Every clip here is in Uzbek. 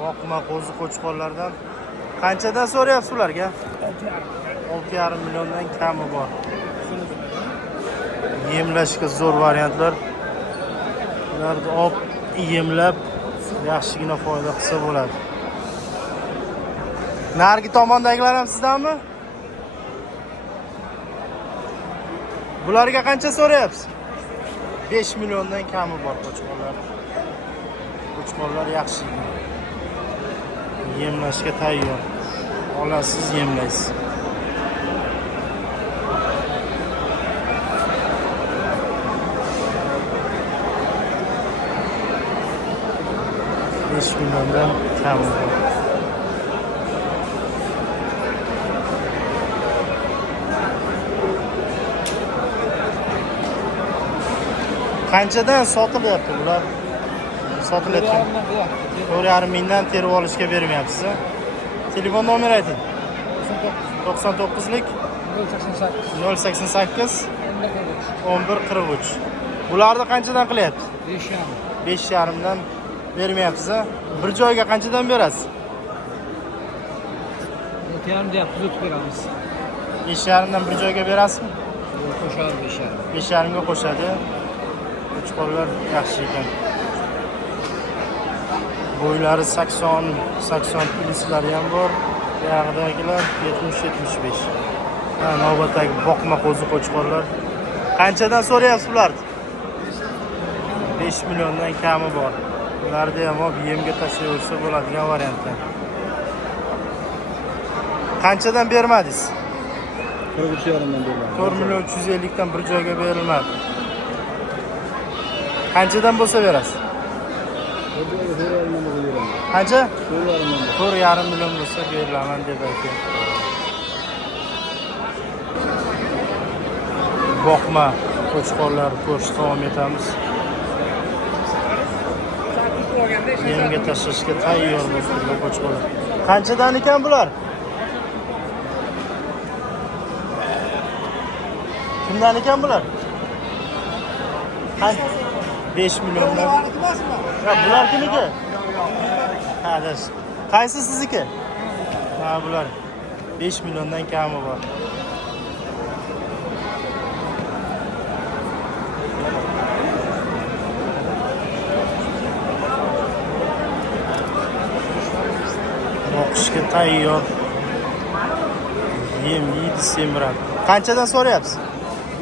Boqma qo'zi qo'chqorlardan qanchadan so'rayapsiz ularga? 6,5 milliondan kami bor. Yemlashga zo'r variantlar. Ularni olib yemlab yaxshigina foyda qilsa bo'ladi. Narigi tomondagilar ham sizdanmi? Bularga qancha so'rayapsiz? 5 milliondan kami bor qo'chqorlar. Qo'chqorlar yaxshi. Yemlashga tayyor. Olasiz, yemlaysiz. $5 milliondan kami bor. Qanchadan sotilyapti bular? Sotilayotgan 4,5 mingdan terib olishga bermayapsiz. Telefon nomeri ayting. 99lik 088 1143. Bularni qanchadan qilyapti? 5,5 dan bermayapsiz. Bir joyga qanchadan berasiz? 4,5 deyapmiz, o'tib beramiz. 5,5 dan bir joyga berasizmi? Qo'shadi 5,5. 5,5 ga qo'shadi. Qo'chqorlar yaxshi ekan. Bo'ylari 80 pilislari ham bor. Buyog'idagilar 70-75. Ha, navbatdagi boqma qo'zi qo'chqorlar. Qanchadan so'rayapsiz ularni? 5 milliondan kami bor. Ularni ham olib yemga tashlayversa bo'ladigan variantlar. Qanchadan bermadingiz? 4,5 dan berdim. 4 million 350 dan bir joyga berilmadi. Qanchadan bo'lsa berasiz? 4,5 dan beraman. Qancha? 4,5 million bo'lsa berilaman deb aytgan. Boqma qo'chqorlar ko'rish davom etamiz. Yemga tashlashga tayyor bo'lgan qo'chqorlar. Qanchadan ekan bular? Kimdan ekan bular? 5 milliondan. Ha, bular kimniki? Ha, dash. Qaysi sizniki? Ha, bular 5 milliondan kami bor. Boqishga tayyor. Yem yeydi, semiradi. Qanchadan so'rayapsiz?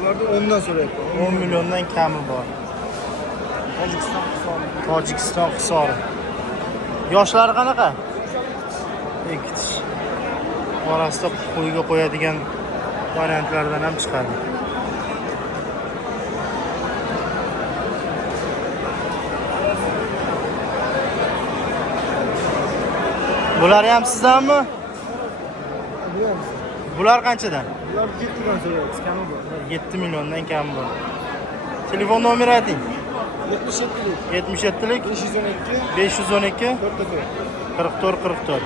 Bularni 10 dan so'rayapti. 10 milliondan kami bor. Tojikiston qisori. Yoshlari qanaqa? Ikkitish. Orasida qo'yga qo'yadigan variantlardan ham chiqadi. Bular ham sizdanmi? Bular qanchadan? Bular 7 dan so'rayapti, kami bor. 7 milliondan kami bor. Telefon nomeri ayting. 77lik 512 44.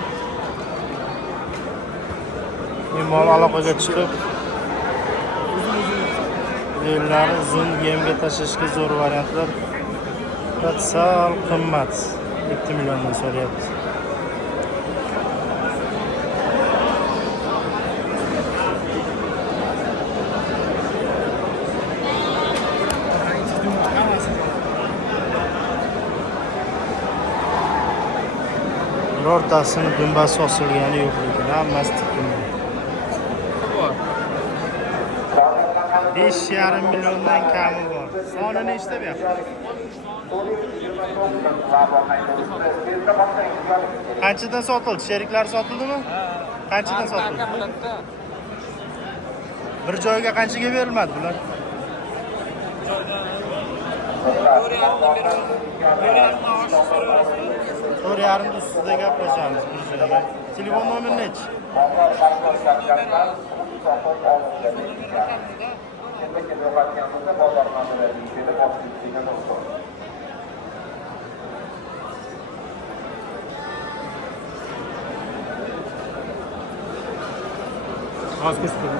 Mehmon aloqaga chiqib, yo'llari uzun, yemga tashlashga zo'r variantlar. Sal qimmat. 7 milliondan so'rayapti. Birortasini dumbasi osilgani yo'q lekin hammasi tikkan. 5,5 milliondan kami bor. Soni nechta bu yoqda? Qanchadan sotildi? Sheriklar sotildimi? Qanchadan sotildi? Bir joyga qanchaga berilmadi bular? 4,5 ustida gaplashamiz bir joyga. Telefon nomeri nechi? Az kestim.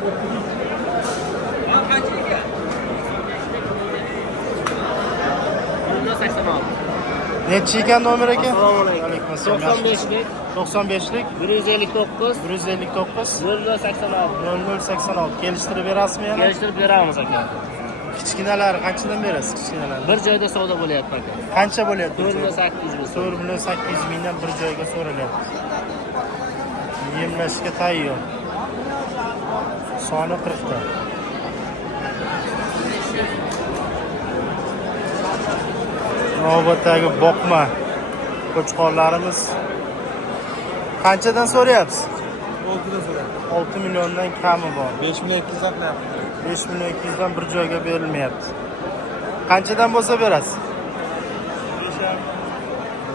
Nechi ekan nomer aka? Assalomu alaykum. Alaykum assalom. 95lik 95lik 159 159 0086. 0086 kelishtirib berasizmi yana? Kelishtirib beramiz aka. Kichkinalari qanchadan berasiz kichkinalari? Bir joyda savdo bo'lyapti aka. Qancha bo'lyapti? 4800 ming. 4 million 800 mingdan bir joyga so'ralyapti. Yemlashga tayyor. Soni 40 ta. Navbatdagi boqma qo'chqorlarimiz qanchadan so'rayapsiz? 6dan so'rayapti. 6 milliondan kami bor. 5200 aqlayapti. 5 million 200 dan bir joyga berilmayapti. Qanchadan bo'lsa berasiz?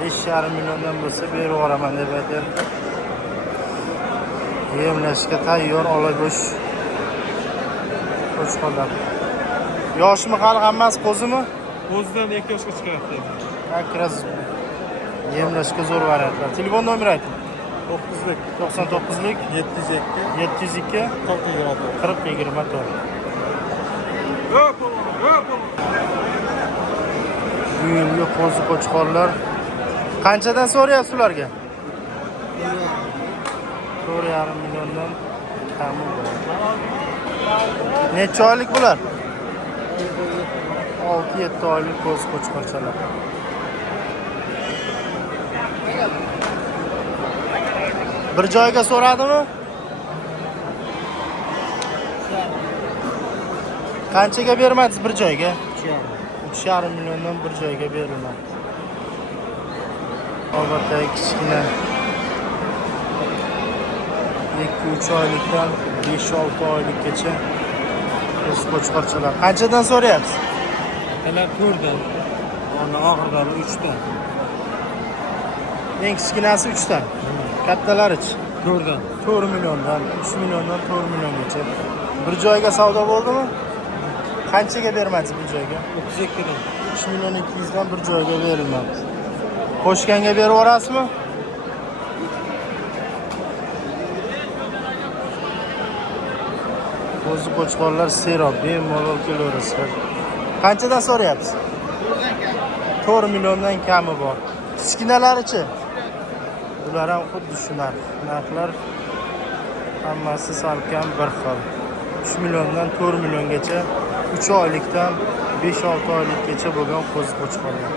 5,5 milliondan bo'lsa berib yuboraman deb aytyapti. Yemlashga tayyor olago'sh qo'chqorlar. Yoshmi hali hammasi qo'zimi? O'zidan 2 yoshga chiqyapti. Akraz yemlashga zo'r variantlar. Telefon nomeri ayting. 9lik 99lik 702 702 40 40 24. Buyumga qo'zi qo'chqorlar qanchadan so'rayapsiz ularga? 4,5 milliondan kami bor. Necha oylik bular? 6-7 oylik qo'zi qo'chqorchalar. Bir joyga so'radimi? Qanchaga bermadingiz bir joyga? 3,5 milliondan bir joyga berilmadi. Albatta kichkina 2-3 oylikdan 5-6 oylikgacha qo'zi qo'chqorchalar. Qanchadan so'rayapsiz? Talab 4dan. Ona oxirlari 3dan. Eng kichkinasi 3 dan. Kattalarichi 4dan. 4 milliondan, 3 milliondan 4 milliongacha. Bir joyga savdo bo'ldimi? Qanchaga bermadingiz bir joyga? 32dan. 3 million 200 dan bir joyga berilmadi. Qo'shganga berib yuborasizmi? Qo'zi qo'chqorlar serob, bemalol kelaverasizlar. Qanchadan so'rayapsiz? 4 milliondan kami bor. Kichkinalarichi? Bular ham xuddi shu narx. Narxlar hammasi salkam bir xil. 3 milliondan 4 milliongacha, 3 oylikdan 5-6 oylikgacha bo'lgan qo'zi qo'chqorlar.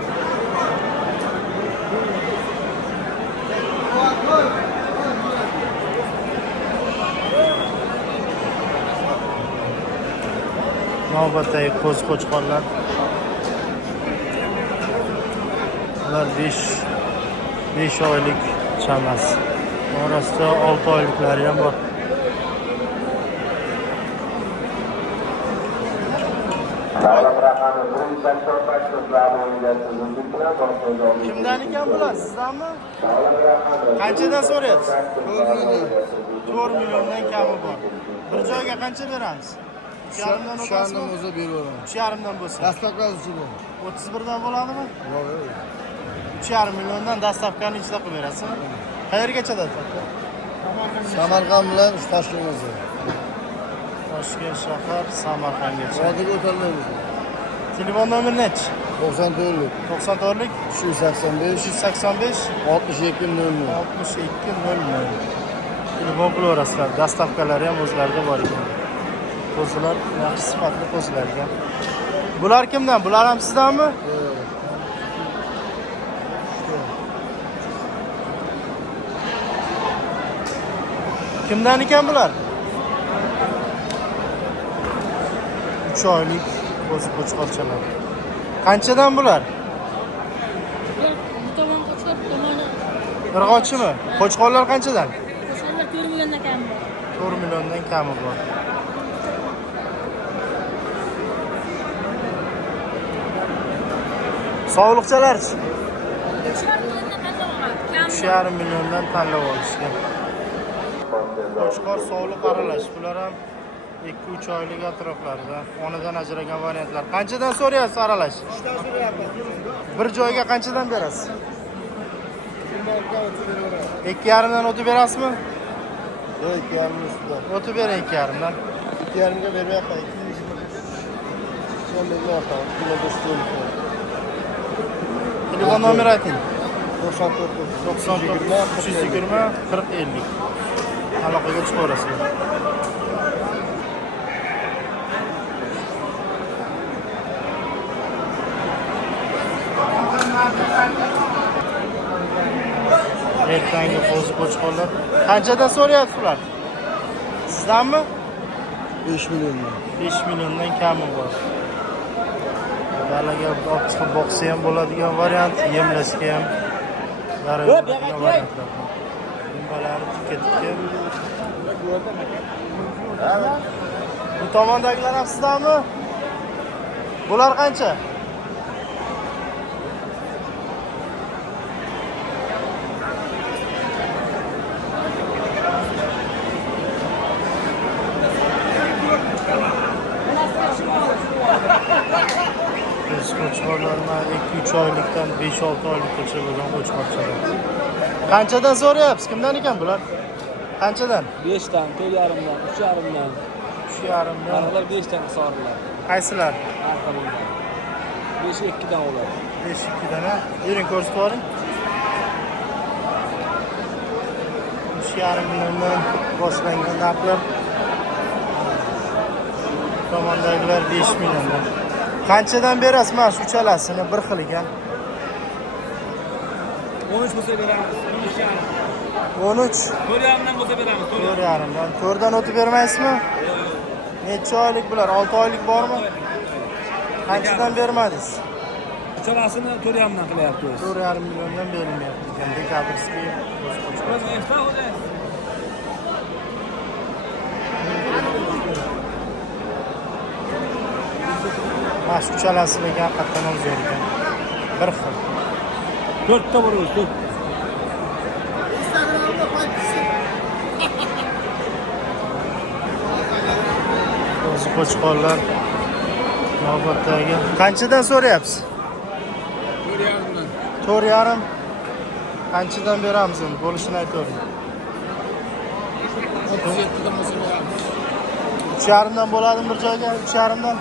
Navbatdagi qo'zi qo'chqorlar. Ular 5 oylik chamasi. Orasida 6 oyliklari ham bor. Kimdan ekan bular? Sizdanmi? Qanchadan so'rayapsiz? 4 milliondan kami bor. Bir joyga qancha beramiz? 3,5 dan o'tasizmi? o'zi beraman. 3,5 dan bo'lsa. Dastlabki uchun. 31 dan bo'ladimi? Yo'q. 3,5 milliondan dastavkani ichida qilib berasizmi? Qayergacha dastavka? Samarqand bilan Toshkent o'zi. Toshkent shahar Samarqandgacha. Hozir o'tolmaymiz. Telefon nomeri nechi? 94lik 94lik 385 385 62 00. 62 00. Telefon qilaverasizlar. Dastavkalari ham o'zlarida bor ekan. Qo'zilar yaxshi sifatli qo'zilar ekan. Bular kimdan? Bular ham sizdanmi? Kimdan ekan bular? 3 oylik qo'zi qo'chqorchalar. Qanchadan bular? Bu tomon qo'chqor, bu tomoni. Irg'ochimi? Qo'chqorlar qanchadan? Qo'chqorlar 4 milliondan kam bor. 4 milliondan kami bor. Sog'liqchalarchi? 3,5 milliondan tanlab olishgan. Qo'chqor sog'liq aralash. Bular ham 2-3 oylik atroflarida. Onadan ajragan variantlar. Qanchadan so'rayapsiz aralash? 3 dan so'rayapman. Bir joyga qanchadan berasiz? 2,5 dan o'tib berasizmi? Yo'q, 2,5 ustida. O'tib bering 2,5 dan. 2,5 ga bermayapman. 200 so'mlik orqa. Kilo 5 so'm. Telefon nomeri ayting. 94 94 320 40 50. Aloqaga chiqaverasizlar. Ertangi qo'zi qo'chqorlar. Qanchadan so'rayapsizlar? Sizdanmi? 5 million. 5 milliondan kami bor. Dalaga olib chiqib boqsa ham bo'ladigan variant, yemlashga ham zarar bo'ladigan variantlar. Dumbalari tikka-tikka. Bu tomondagilar ham sizdanmi? Bular qancha? Qo'chqorlarni 2-3 oylikdan 5-6 oylikgacha bo'lgan qo'chqorchalar. Qanchadan so'rayapsiz? Kimdan ekan bular? Qanchadan? 5 dan, 4,5 dan, 3,5 dan. 3,5 dan. Qaralar 5 dan sorilar. Qaysilar? Arqamizda. 5 2 dan ular. 5-2 dan. Bering ko'rsatib yuboring. 3,5 milliondan boshlangan narxlar. Tomondagilar 5 milliondan. Qanchadan berasiz mana shu uchalasini bir xil ekan? 13 bo'lsa beramiz. 13. 4,5 dan bo'lsa beramiz. 4,5 dan. 4dan o'tib bermaysizmi? Necha oylik bular? 6 oylik bormi? Qanchadan bermadingiz? Uchalasini 4,5 dan qilyapmiz. 4,5 milliondan berilmayapti ekan. Dekabrskiy mana shu uchalasi degan qatdan o'zgar ekan. Bir xil. 4 ta bor o'zi, 4. O'zi qo'chqorlar navbatdagi. Qanchadan so'rayapsiz? 4,5 dan. 4,5. Qanchadan beramiz endi? Bo'lishini aytavering. 37 dan bo'lsa beramiz. 3,5 dan bo'ladimi bir joyga? 3,5 dan.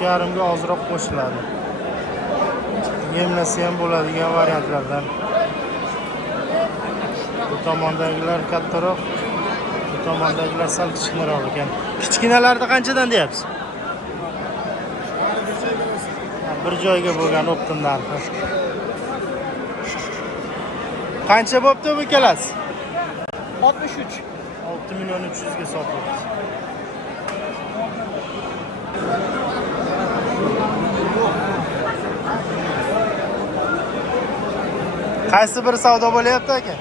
3,5 ga ozroq qo'shiladi. Yemlasa ham bo'ladigan variantlardan. Bu tomondagilar kattaroq, bu tomondagilar sal kichkinaroq ekan. Kichkinalarda qanchadan deyapsiz? Bir joyga bo'lgan optin narxi. Qancha bo'pti bu ikkalasi? 63. 6 million 300 ga sotyapmiz. Qaysi bir savdo bo'lyapti aka?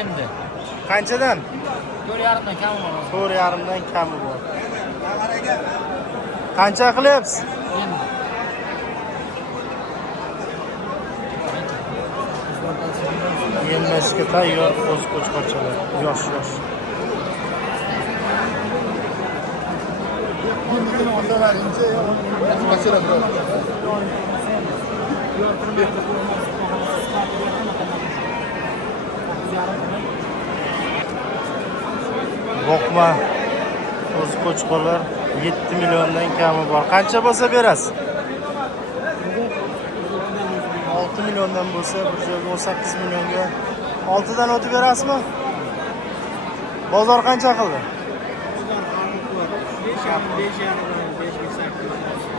Endi. Qanchadan? 4,5 dan kami bor. 4,5 dan kami bor. Qancha qilyapsiz? Yemlashga tayyor o'z qo'chqorchalar. Yosh. Boqma o'z qo'chqorlar 7 milliondan kami bor. Qancha bo'lsa berasiz? 6 milliondan bo'lsa bir joyga 18 millionga 6 dan o'tib berasizmi? Bozor qancha qildi?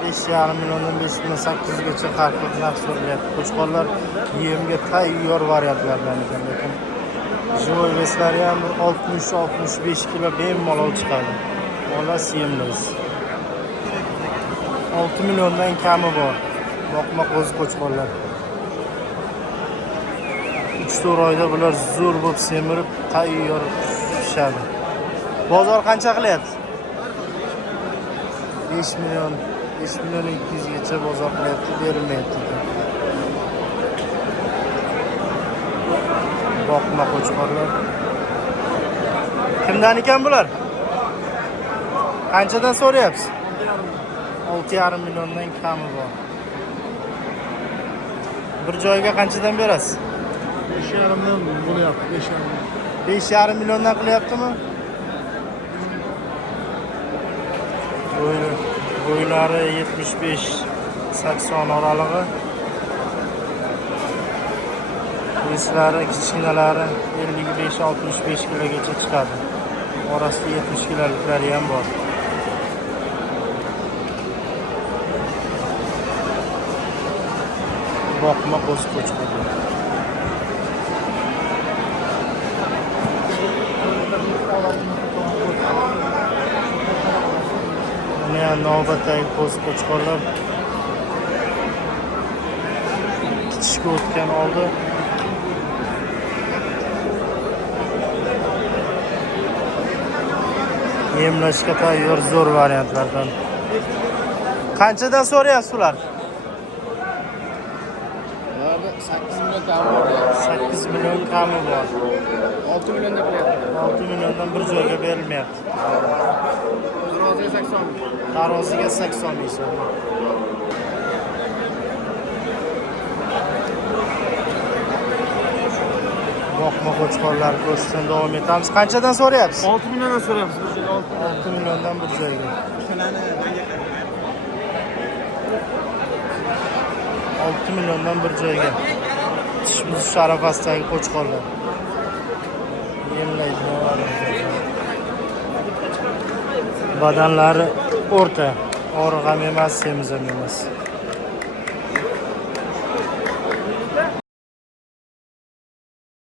5,5 milliondan 5,8 gacha farqli narx so'ralyapti. Qo'chqorlar yemga tayyor variantlardan ekan, lekin живой veslari ham 60-65 kilo bemalol chiqadi. Olas yemlaysiz. 6 milliondan kami bor. Boqma qo'zi qo'chqorlar. 3-4 oyda bular zo'r bo'lib semirib tayyor pishadi. Bozor qancha qilyapti? 5 million 200 gacha bozor qilyapti, berilmayapti. Boqma qo'chqorlar. Kimdan ekan bular? Qanchadan so'rayapsiz? 6,5 milliondan kami bor. Bir joyga qanchadan berasiz? 5,5 dan bo'lyapti. 5,5 milliondan qilyaptimi? Bo'yli Bo'ylari 75-80 oralig'i. Veslari kichkinalari 55-65 kilogacha chiqadi. Orasida 70 kiloliklari ham bor. Boqma qo'zi qo'chqorlar. Buni ham navbatdagi qo'zi qo'chqorlar. Kitishga o'tgan oldi. Yemlashga tayyor zo'r variantlardan. Qanchadan so'rayapsiz ular? Ularda 8 million kami bor. 8 million kami bor. 6 million deb qilyapti. 6 milliondan bir joyga berilmayapti. Taroziga 80 ming. Taroziga 80 ming so'm. Boqma qo'chqorlar ko'rsatishdan davom etamiz. Qanchadan so'rayapsiz? 6 milliondan so'rayapmiz. Bir joyga 6 milliondan bir joyga. 6 milliondan bir joyga. Tishimiz sharafasidagi qo'chqorlar. Yemlaydigan variantlar. Badanlari o'rta. Og'ir ham emas, semiz ham emas.